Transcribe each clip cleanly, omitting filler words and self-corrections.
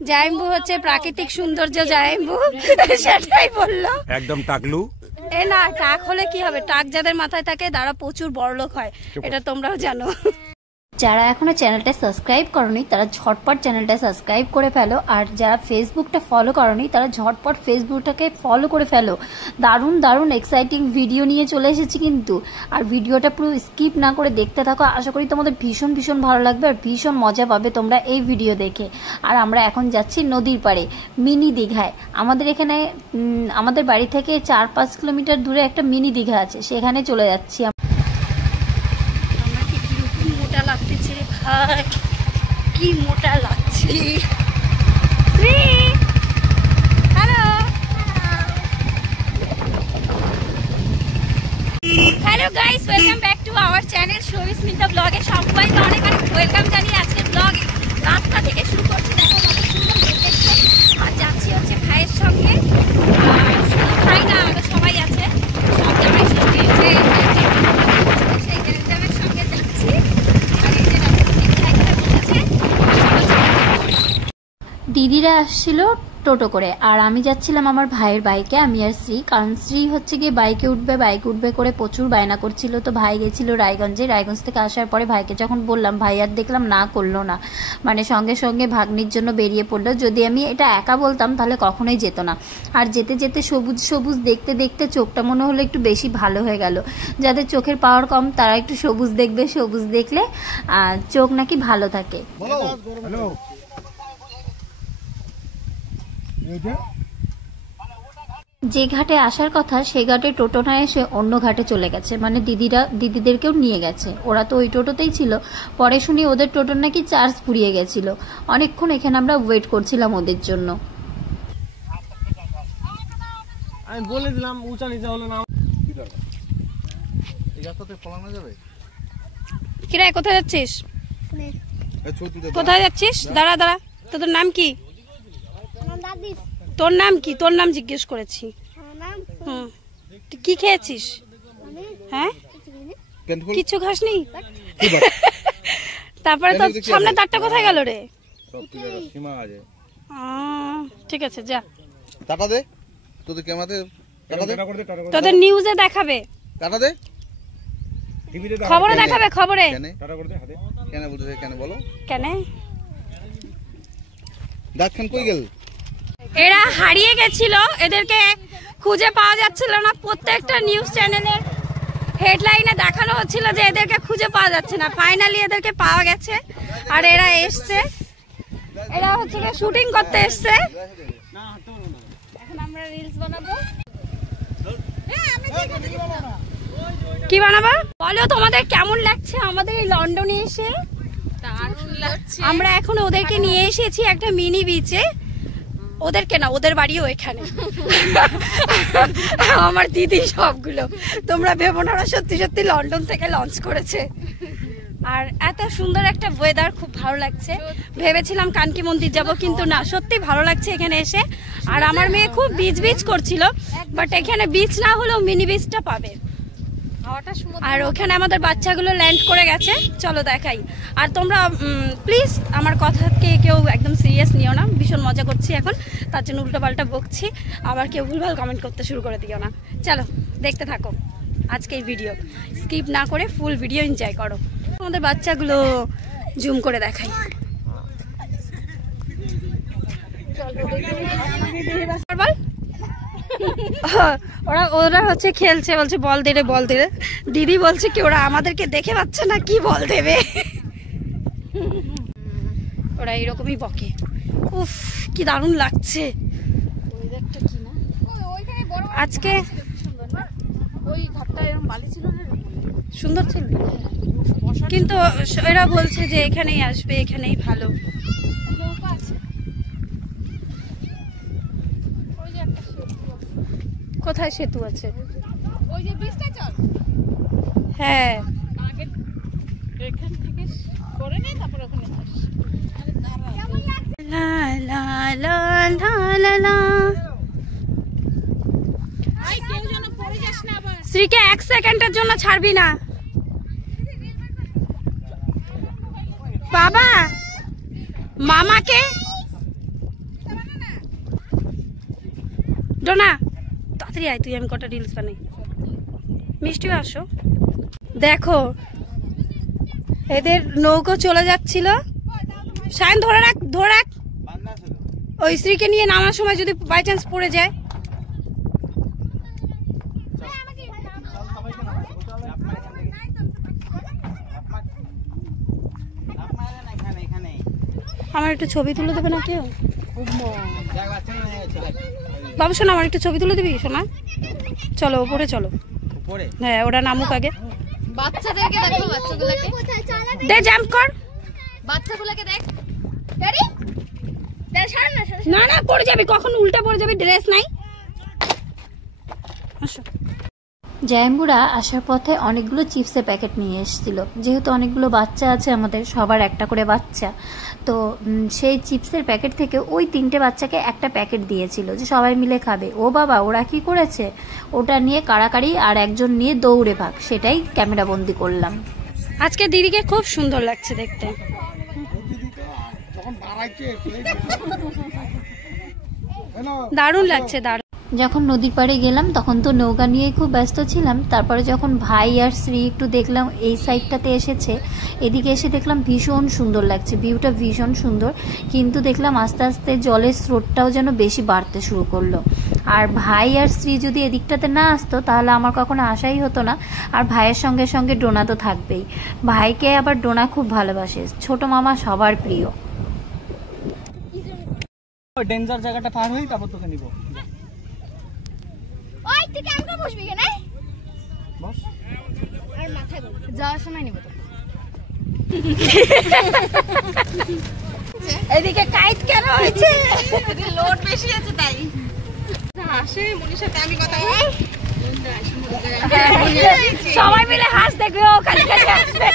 জাইম্বু হচ্ছে প্রাকৃতিক সৌন্দর্য জাইম্বু, সেটাই বললো। একদম টাকলু। এ না, টাক হলে কি হবে, টাক যাদের মাথায় থাকে তারা প্রচুর বড়লোক হয়, এটা তোমরাও জানো। যারা এখনো চ্যানেলটা সাবস্ক্রাইব করনি তারা ঝটপট চ্যানেলটা সাবস্ক্রাইব করে ফেলো, আর যারা ফেসবুকটা ফলো করনি তারা ঝটপট ফেসবুকটাকে ফলো করে ফেলো। দারুণ দারুণ এক্সাইটিং ভিডিও নিয়ে চলে এসেছি কিন্তু, আর ভিডিওটা পুরো স্কিপ না করে দেখতে থাকো। আশা করি তোমাদের ভীষণ ভীষণ ভালো লাগবে আর ভীষণ মজা পাবে তোমরা এই ভিডিও দেখে। আর আমরা এখন যাচ্ছি নদীর পাড়ে, মিনি দীঘায়। আমাদের এখানে আমাদের বাড়ি থেকে 4-5 কিলোমিটার দূরে একটা মিনি দীঘা আছে, সেখানে চলে যাচ্ছি। কি মোটা লাগছে। Hello hello guys, welcome back to our channel Soumismita ব্লগে। সবাইকে অনেক অনেক ওয়েলকাম জানিয়ে আজকের ব্লগে রাস্তা থেকে শুরু করছি। দেখো কত সুন্দর দেখতে, আর যাচ্ছি হচ্ছে ভাইয়ের সঙ্গে। শুধু ভাই না, আমাদের সবাই আছে, সব জামাই সঙ্গে সেই গ্যাঞ্জামের সঙ্গে যাচ্ছি। দিদিরা আসছিল টোটো করে, আর আমি যাচ্ছিলাম আমার ভাইয়ের বাইকে, আমি আর শ্রী। কারণ শ্রী হচ্ছে গিয়ে বাইকে উঠবে করে প্রচুর বায়না করছিল। তো ভাই গেছিল রায়গঞ্জে, রায়গঞ্জ থেকে আসার পরে ভাইকে যখন বললাম, ভাই আর দেখলাম না করলো না, মানে সঙ্গে সঙ্গে ভাগ্নির জন্য বেরিয়ে পড়লো। যদি আমি এটা একা বলতাম তাহলে কখনোই যেত না। আর যেতে যেতে সবুজ সবুজ দেখতে দেখতে চোখটা মনে হলো একটু বেশি ভালো হয়ে গেল। যাদের চোখের পাওয়ার কম তারা একটু সবুজ দেখবে, সবুজ দেখলে চোখ নাকি ভালো থাকে। যে ঘাটে আসার কথা সেই ঘাটে টোটো না এসে অন্য ঘাটে চলে গেছে, মানে দিদিদেরকেও নিয়ে গেছে। ওরা তো ওই টোটোতেই ছিল, পরে শুনি ওদের টোটোর নাকি চার্জ ফুরিয়ে গেছিল। অনেকক্ষণ এখানে আমরা ওয়েট করছিলাম ওদের জন্য। আমি বলে দিলাম উঁচা নিচে হলো না। কিরা কোথায় যাচ্ছিস? কোথায় যাচ্ছিস? দাঁড়া দাঁড়া, তোর নাম কি? তোর নাম কি? তোর নাম জিজ্ঞেস করেছি। তুই কি খেয়েছিস? হ্যাঁ, কিছু খাসনি? তারপরে তোর সামনে তারটা কোথায় গেল রে? ঠিক আছে, যা টাটা দে। তোদের ক্যামেরাতে টাটা দে, তোদের নিউজে দেখাবে, টাটা দে, খবরে দেখাবে, খবরে। টাটা করে দে হাতে। কেন বলছিস? কেন বলো? কেন দাঁতখান কই গেল? এরা হারিয়ে গেছিল, এদেরকে খুঁজে পাওয়া যাচ্ছিল না। প্রত্যেকটা নিউজ চ্যানেলের হেডলাইনে দেখানো হচ্ছিল যে এদেরকে খুঁজে পাওয়া যাচ্ছে না। ফাইনালি এদেরকে পাওয়া গেছে, আর এরা এসছে। এরা হচ্ছে শুটিং করতে এসছে। এখন আমরা রিলস বানাবো। কি বানাবো বলো? তোমাদের কেমন লাগছে আমাদের এই লন্ডনে এসে? আমরা এখন ওদেরকে নিয়ে এসেছি একটা মিনি বিচে। ওদেরকে না, ওদের বাড়িও এখানে। আমার দিদি সবগুলো, তোমরা ভেবো না, সত্যি সত্যি লন্ডন থেকে লঞ্চ করেছে। আর এত সুন্দর একটা ওয়েদার, খুব ভালো লাগছে। ভেবেছিলাম কানকি মন্দির যাব, কিন্তু না, সত্যি ভালো লাগছে এখানে এসে। আর আমার মেয়ে খুব বিচ করছিল, বাট এখানে বিচ না হলেও মিনি বিচটা পাবে। আর ওখানে আমাদের বাচ্চাগুলো ল্যান্ড করে গেছে, চলো দেখাই। আর তোমরা প্লিজ আমার কথাকে কেউ একদম সিরিয়াস নিও না, ভীষণ মজা করছি এখন, তার জন্য উল্টো পাল্টা বকছি। আবার কেউ ভুলভাল কমেন্ট করতে শুরু করে দিও না। চলো দেখতে থাকো আজকের ভিডিও, স্কিপ না করে ফুল ভিডিও এনজয় করো। আমাদের বাচ্চাগুলো জুম করে দেখাই। ওরা হচ্ছে খেলছে, বলছে বল দে রে, বল দে রে। দিদি বলছে কি ওরা আমাদেরকে দেখে পাচ্ছে না, কি বল দেবে। ওরা এরকমই বকে। উফ, কি দারুণ লাগছে আজকে। সুন্দর ছিল, কিন্তু এরা বলছে যে এখানেই আসবে, এখানেই ভালো। কোথায় সেতু আছে? হ্যাঁ, শ্রীকে 1 সেকেন্ডের জন্য ছাড়বি না বাবা। মামাকে ডোনা তাড়াতাড়ি আয় তুই, আমি কটা রিলস বানাই। মিষ্টিও আসো। দেখো এদের নৌকো চলে যাচ্ছিল। সায়ন ধরে রাখ, ধরে রাখ। ওই স্ত্রীকে নিয়ে নামার সময় যদি বাই চান্স পড়ে যায়। আমার একটু ছবি তুলে দেবে না কেউ? বাবু শোনা, আমার একটু ছবি তুলে দিবি শোনা? চলো ওপরে চলো। হ্যাঁ ওরা নামুক আগে। বাচ্চাদেরকে দেখো, বাচ্চাগুলোকে দে জাম্প কর, বাচ্চাগুলোকে দেখ। না না পড়ে যাবি, কখন উল্টা পড়ে যাবি, ড্রেস নাই। আসো। জায়াম্বুরা আসার পথে অনেকগুলো চিপসের প্যাকেট নিয়ে এসেছিল। যেহেতু অনেকগুলো বাচ্চা আছে আমাদের, সবার একটা করে বাচ্চা, তো সেই চিপসের প্যাকেট থেকে ওই 3টে বাচ্চাকে একটা প্যাকেট দিয়েছিল যে সবাই মিলে খাবে। ও বাবা, ওরা কি করেছে, ওটা নিয়ে কাড়াকাড়ি আর একজন নিয়ে দৌড়ে ভাগ, সেটাই ক্যামেরা বন্দি করলাম। আজকে দিদিকে খুব সুন্দর লাগছে দেখতে। দারুণ লাগছে, দারুণ। যখন নদীর পাড়ে গেলাম তখন তো নৌকা নিয়ে খুব ব্যস্ত ছিলাম। তারপরে যখন ভাই আর শ্রী একটু দেখলাম এই সাইডটাতে এসেছে, এদিকে এসে দেখলাম ভীষণ সুন্দর লাগছে, ভিউটা ভীষণ সুন্দর। কিন্তু দেখলাম আস্তে আস্তে জলের স্রোতটাও যেন বেশি বাড়তে শুরু করলো। আর ভাই আর শ্রী যদি এদিকটাতে না আসতো তাহলে আমার কখনো আসাই হতো না। আর ভাইয়ের সঙ্গে সঙ্গে ডোনা তো থাকবেই। ভাইকে আবার ডোনা খুব ভালোবাসে, ছোট মামা সবার প্রিয়। ডেঞ্জার জায়গাটা পার হই তারপর তোকে নিব। ওই তুই কেমন বসবি কেন? বস। আর মাথায় বল, যাওয়ার সময় নিব তো। এদিকে কাইট কেন হয়েছে? লোড বেশি আছে তাই। আসে মনীষা, আমি কথা বলি। সবাই মিলে হাস দেখবে, ও খালি খালি হাসবে।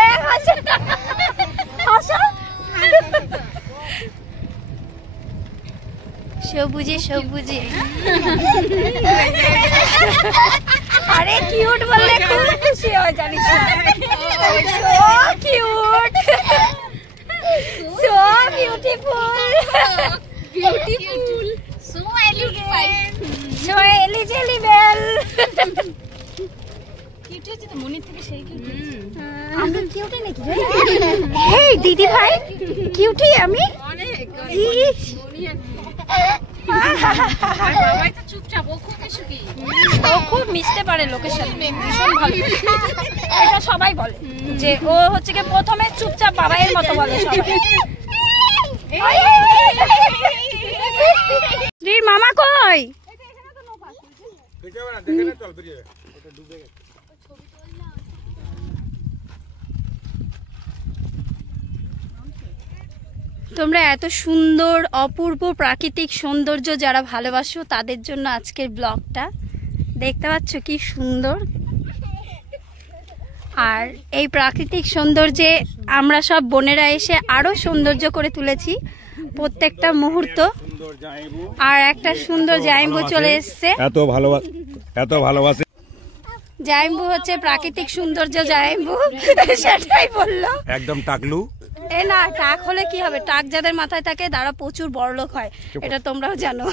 এ হাসো হাসো। সবুজে সবুজে। আরে কিউট বললে খুব খুশি হয় জানিস না? So cute, so beautiful, beautiful, so elegant, so eligible. Cute আছে তো মনির থেকে সেই কিউট। আমি কিউটি নাকি রে? এই দিদি ভাই কিউটি আমি অনেক ইস। মনি আর বাবাই তো চুপচাপ, ও খুব মিশুকি। ও খুব মিশতে পারে লোকের সাথে, ভীষণ ভালো। এটা সবাই বলে যে ও হচ্ছে কি প্রথমে চুপচাপ বাবাইয়ের মতো বলে সবাই। শ্রীর মামা কই? তোমরা এত সুন্দর অপূর্ব প্রাকৃতিক সৌন্দর্য যারা ভালোবাসো তাদের জন্য আজকের ব্লগটা। দেখতে পাচ্ছ কি সুন্দর। আর এই প্রাকৃতিক সৌন্দর্যে আমরা সব বোনেরা এসে আরো সৌন্দর্য করে তুলেছি প্রত্যেকটা মুহূর্ত। আর একটা সুন্দর জাইম্বু চলে এসছে। এত ভালোবাসে জাইম্বু হচ্ছে প্রাকৃতিক সৌন্দর্য জাইম্বু, সেটাই বললো। একদম টাকলু। এ না, টাক হলে কি হবে? টাক যাদের মাথায় থাকে তারা প্রচুর বড়লোক হয়, এটা তোমরাও জানো।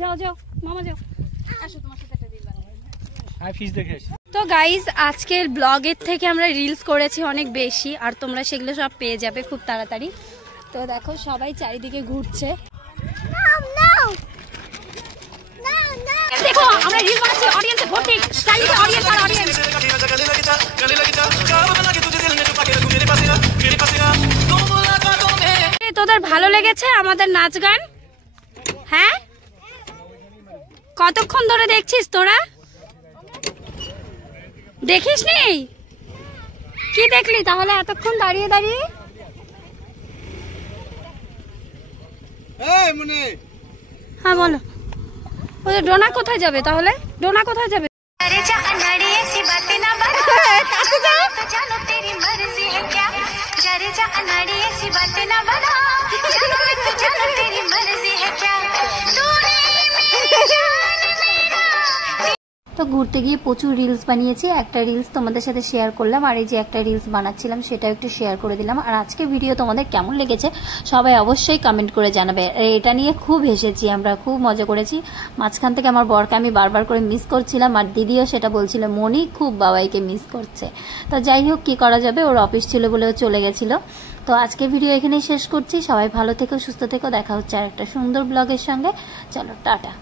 যাও যাও মামা যাও। আসো তোমার সাথে একটা রিল বানাই। আই ফিশ দেখে আসি। তো গাইজ আজকের ব্লগের থেকে আমরা রিলস করেছি অনেক বেশি, আর তোমরা সেগুলো সব পেয়ে যাবে খুব তাড়াতাড়ি। তো দেখো সবাই চারিদিকে ঘুরছে। দেখো আমরা রিল বানাচ্ছি, অডিয়েন্সে ভর্তি, চারিদিকে অডিয়েন্স আর অডিয়েন্স। তোদের ভালো লেগেছে আমাদের নাচ গান? হ্যাঁ, কতক্ষণ ধরে দেখছিস তোরা? দেখিস নি? কি দেখলি তাহলে এতক্ষণ দাঁড়িয়ে দাঁড়িয়ে? হ্যাঁ বলো। ওদের ডোনা কোথায় যাবে তাহলে? ডোনা কোথায় যাবে? তো ঘুরতে গিয়ে প্রচুর রিলস বানিয়েছি, একটা রিলস তোমাদের সাথে শেয়ার করলাম, আর এই যে একটা রিলস বানাচ্ছিলাম সেটাও একটু শেয়ার করে দিলাম। আর আজকে ভিডিও তোমাদের কেমন লেগেছে সবাই অবশ্যই কমেন্ট করে জানাবে। এটা নিয়ে খুব হেসেছি আমরা, খুব মজা করেছি। মাঝখান থেকে আমার বরকে আমি বারবার করে মিস করছিলাম, আর দিদিও সেটা বলছিল মনি খুব বাবাইকে মিস করছে। তো যাই হোক, কি করা যাবে, ওর অফিস ছিল বলেও চলে গেছিল। তো আজকে ভিডিও এখানেই শেষ করছি। সবাই ভালো থেকো, সুস্থ থেকো, দেখা হচ্ছে আর একটা সুন্দর ব্লগের সঙ্গে। চলো টাটা।